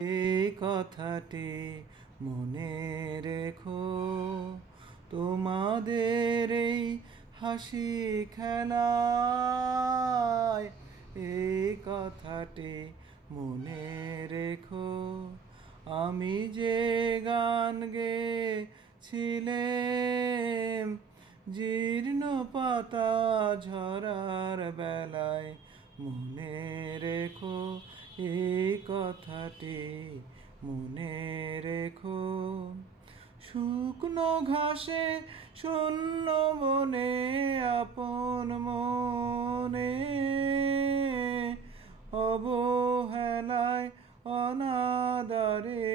এই কথাটি মনে রেখো, তোমাদের এই হাসি খেলায়। এই কথাটি মনে রেখো, আমি যে গান গেয়েছিলাম জীর্ণ পাতা ঝরার বেলায়। মনে রেখো এই কথাটি, মনে রেখো। শুকনো ঘাসে শূন্য বনে আপন মনে অবহেলায় অনাদারে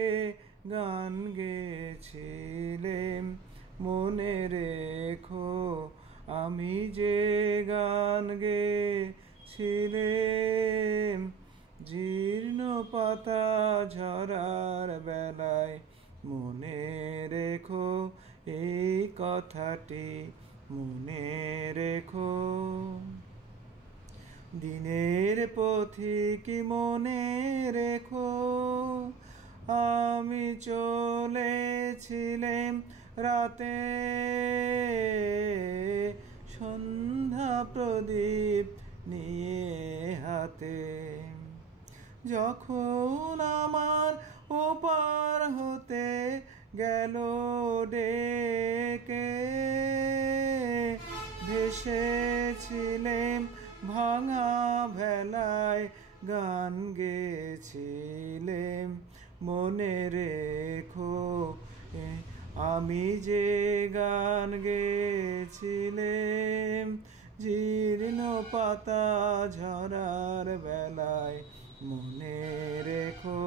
গান গেয়েছিলাম। মনে রেখো আমি যে গান গেয়েছিলাম জীর্ণ পাতা ঝরার বেলায়। মনে রেখো এই কথাটি, মনে রেখো। দিনের পথিক মনে রেখো, আমি চলেছিলাম রাতে সন্ধ্যা প্রদীপ নিয়ে হাতে। যখন আমার ওপার হতে গেল ডেকে, ভেসেছিলাম ভাঙা ভেলায় গান গেয়েছিলাম। মনে রেখো আমি যে গান গেয়েছিলাম জীর্ণ পাতা ঝরার বেলায়। মনে রেখো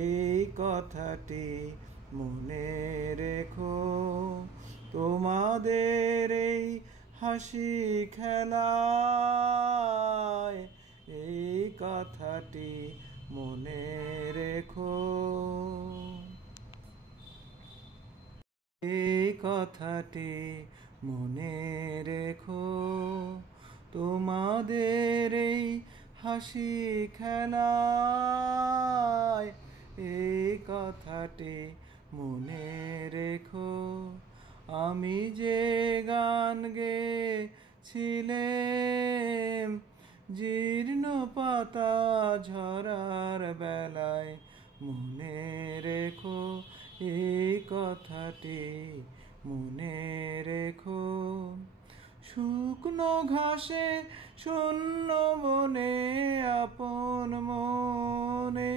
এই কথাটি, মনে রেখো। তোমাদের এই হাসি খেলায় এই কথাটি মনে রেখো। এই কথাটি মনে রেখো, তোমাদের এই হাসি খেলায়। এই কথাটি মনে রেখো, আমি যে গান গেয়েছিলাম জীর্ণ পাতা ঝরার বেলায়। মনে রেখো এই কথাটি, মনে রেখো। শুকনো ঘাসে শূন্য বনে আপন মনে